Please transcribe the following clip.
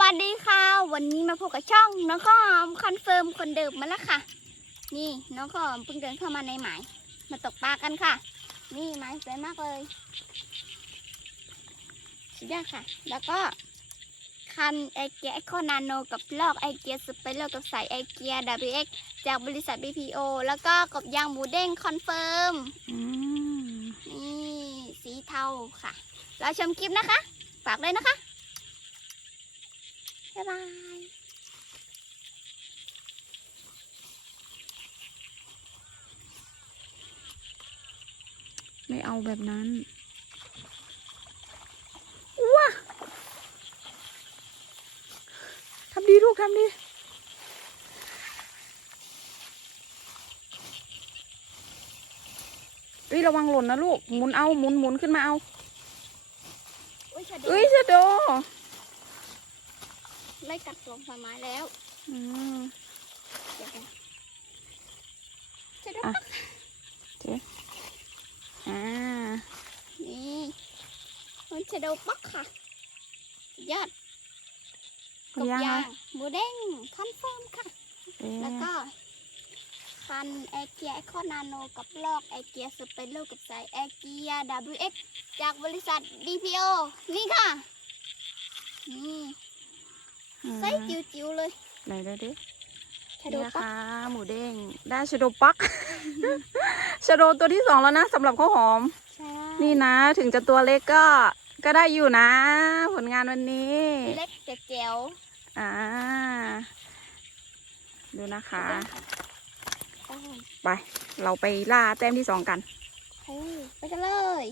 วัสดีค่ะ วันนี้มาพบกับช่องน้องข้าวหอมคอนเฟิร์มคนเดิมมาแล้วค่ะ นี่น้องข้าวหอมเพิ่งเดินเข้ามาในหมาย มาตกปลากันค่ะ นี่หมายสวยมากเลยสุดยอดค่ะ แล้วก็คันไอเกียไอคอนาโนกับลอกไอเกียสไปเลอร์กับสายไอเกีย WX จากบริษัท BPO แล้วก็กับยางหมูเด้งคอนเฟิร์มอืมนี่สีเทาค่ะเราชมคลิปนะคะ ฝากเลยนะคะ บ๊ายบายไม่เอาแบบนั้นว้าทำดีลูกทำดีเอ้ยระวังหล่นนะลูกหมุนเอาหมุนหมุนขึ้นมาเอาอุ้ยชะโดเอ้ยสะโด ไล่กัดตัวผลไม้แล้วอืมเดี๋ยวกันชะโดอะอ่านี่มันชะโดปักค่ะสุดยอดกบยังยาอะงหมูเด้งคอนเฟิร์มค่ะเอ๊ะแล้วก็ คันแอร์เกียไอคอนนาโนกับลอกแอร์เกียสเปนโลกับสายแอร์เกีย WX จากบริษัท BPO นี่ค่ะ นี่ อ่าไซส์จิ๋วๆเลยไหนดูดิชะโดนี่นะปักคะหมูเด้งได้ชะโดปักชะโดตัวที่สองแล้วนะสำหรับข้าวหอมใช่นี่นะถึงจะตัวเล็กก็ก็ได้อยู่นะ ผลงานวันนี้ เล็กแต่แจ๋วอ่า ดูนะคะ ไปไปเราไปล่าแต้มที่สองกันเฮ้ยไปกันเลย